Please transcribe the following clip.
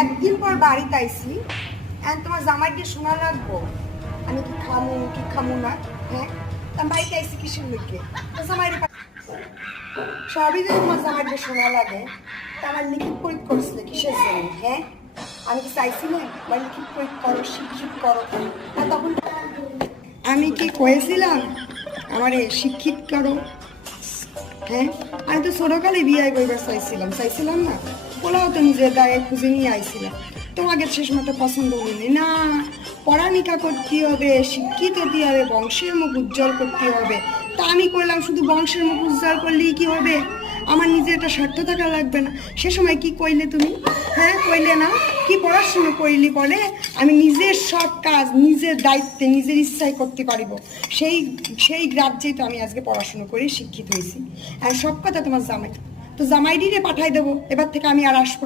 একদিন পর বাড়িতে আইসি, এখন তোমার জামাইকে শোনা লাগবো আমি কি খামু না। হ্যাঁ, আমি বাড়িতে আইসি কিসের লোককে জামাইয়ের সবই যদি তোমার জামাইকে শোনা লাগে তা আমার লিখিত পরীক্ষা করছিল কিসের জন্য? হ্যাঁ, আমি কি চাইছিলাম বা লিখিত পরীক্ষা করো, শিক্ষিত করো? আর তখন আমি কি কয়েছিলাম আমারে শিক্ষিত করো? হ্যাঁ, আমি তো ছোটকালে বিয়ে করবার চাইছিলাম না, পোলাও তো নিজের গায়ে খুঁজে নিয়ে আইছিলাম। তোমাকে শেষ মতো পছন্দ হয়নি না, পড়ালেখা করতে হবে, শিক্ষিত হতে হবে, বংশের মুখ উজ্জ্বল করতে হবে। তা আমি কইলাম শুধু বংশের মুখ উজ্জ্বল করলেই কি হবে? আমার নিজের একটা স্বার্থ থাকা লাগবে না? সে সময় কি কইলে তুমি? হ্যাঁ, কইলে না কি পড়াশুনো কইলি বলে আমি নিজের সব কাজ নিজের দায়িত্বে নিজের ইচ্ছায় করতে পারিব। সেই সেই গ্রাহ্যেই তো আমি আজকে পড়াশুনো করে শিক্ষিত হয়েছি। আর সব কথা তোমার জামাই, তো জামাইডিরে পাঠাই দেবো, এবার থেকে আমি আর আসবো।